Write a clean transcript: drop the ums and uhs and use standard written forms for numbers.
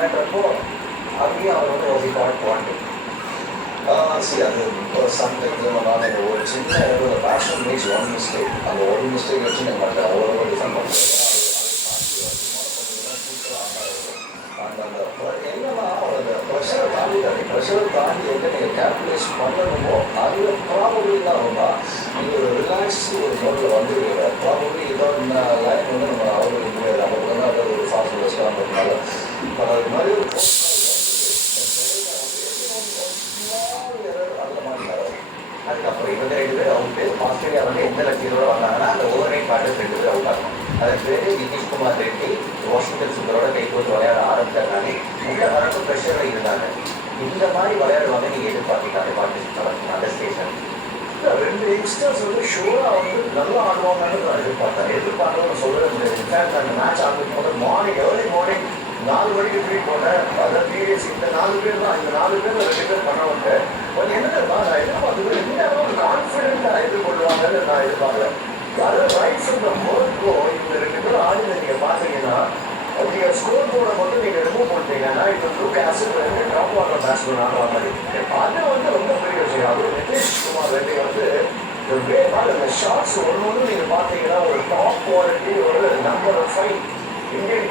ஆடுறாங்கன்றப்போ அங்கேயும் அவர் வந்து ஒரு காட் பாயிண்ட். சரி, அது சம்டைம்ஸ் நான் ஒரு சின்ன பேஷன் மேக்ஸ் ஒன் மிஸ்டேக். அந்த ஒரு மிஸ்டேக் வச்சு நம்ம அவ்வளோ டிஃபெண்ட் பண்ணுறோம். என்னன்னா அந்த ப்ரெஷரை தாண்டிட்டாங்க. ப்ரெஷரை தாண்டி எங்கே நீங்கள் கேல்குலேட் பண்ணணுமோ அது ப்ராபப்ளி தான் நீங்கள் ஒரு ரிலாக்ஸ் ஒரு மோடில் வந்து ப்ராபப்ளி ஏதாவது லைன் வந்து நம்ம அவங்களுக்கு முடியாது. அவங்களுக்கு வந்து அது ஒரு ஃபாஸ்ட் ரெஸ்டாரண்ட்னால பட் அது மாதிரி ஒரு அதுக்கப்புறம் இவங்க 2 பேர் அவுட்டு. ஆஸ்திரேலியா வந்து எந்த லட்சியத்தோடு வந்தாங்கன்னா அந்த ஓவர் நைட் பேட்டர்ஸ் 2 பேர் அவுட் ஆகணும். அதுக்கு பேர் நிதிஷ்குமார் ரெட்டி வாஷிங்டன் சுந்தரோட கை போட்டு விளையாட ஆரம்பிச்சாங்க. உள்ள வரப்பு ப்ரெஷரில் இருந்தாங்க. இந்த மாதிரி விளையாடுவாங்க நீங்கள் எதிர்பார்த்தீங்க அந்த பார்ட்டிசிபேட் அந்த ஸ்டேஷன். 2 யங்ஸ்டர்ஸ் வந்து ஷோராக வந்து நல்லா ஆடுவாங்கன்னு நான் எதிர்பார்த்தோன்னு சொல்லவே முடியாது. இன்ஃபேக்ட் அந்த மேட்ச் ஆரம்பிக்கும் போது ஏர்லி மார்னிங் 4 மணிக்கு ஃப்ரீ போனேன். அதான் பீரியட்ஸ் இந்த 4 பேர் தான். இந்த 4 பேர் 2 பேர் பண்ணவங்க கொஞ்சம் என்னதுப்பா நான் எதிர்பார்த்தது இந்த அளவு கான்ஃபிடென்ட்டாக எதிர்கொள்வாங்கன்னு நான் எதிர்பார்க்குறேன். அதாவது ரைட் ஃப்ரம் த வேர்ல்ட்கோ இவங்க 2 பேரும் ஆடுங்க நீங்கள் பார்த்தீங்கன்னா நீங்கள் ஸ்கோர் போர்டை மட்டும் நீங்கள் ரிமூவ் பண்ணிட்டீங்கன்னா இப்போ லுக் ஆசிட் வந்து ட்ராப் வாட்டர் பேட்ஸ்மேன் ஆடுற மாதிரி அது வந்து ரொம்ப பெரிய விஷயம். அதுவும் நிதிஷ்குமார் ரெட்டி வந்து அந்த ஷார்ட்ஸ் ஒன்று நீங்கள் பார்த்தீங்கன்னா ஒரு டாப் குவாலிட்டி ஒரு நம்பர் 5 இந்தியன்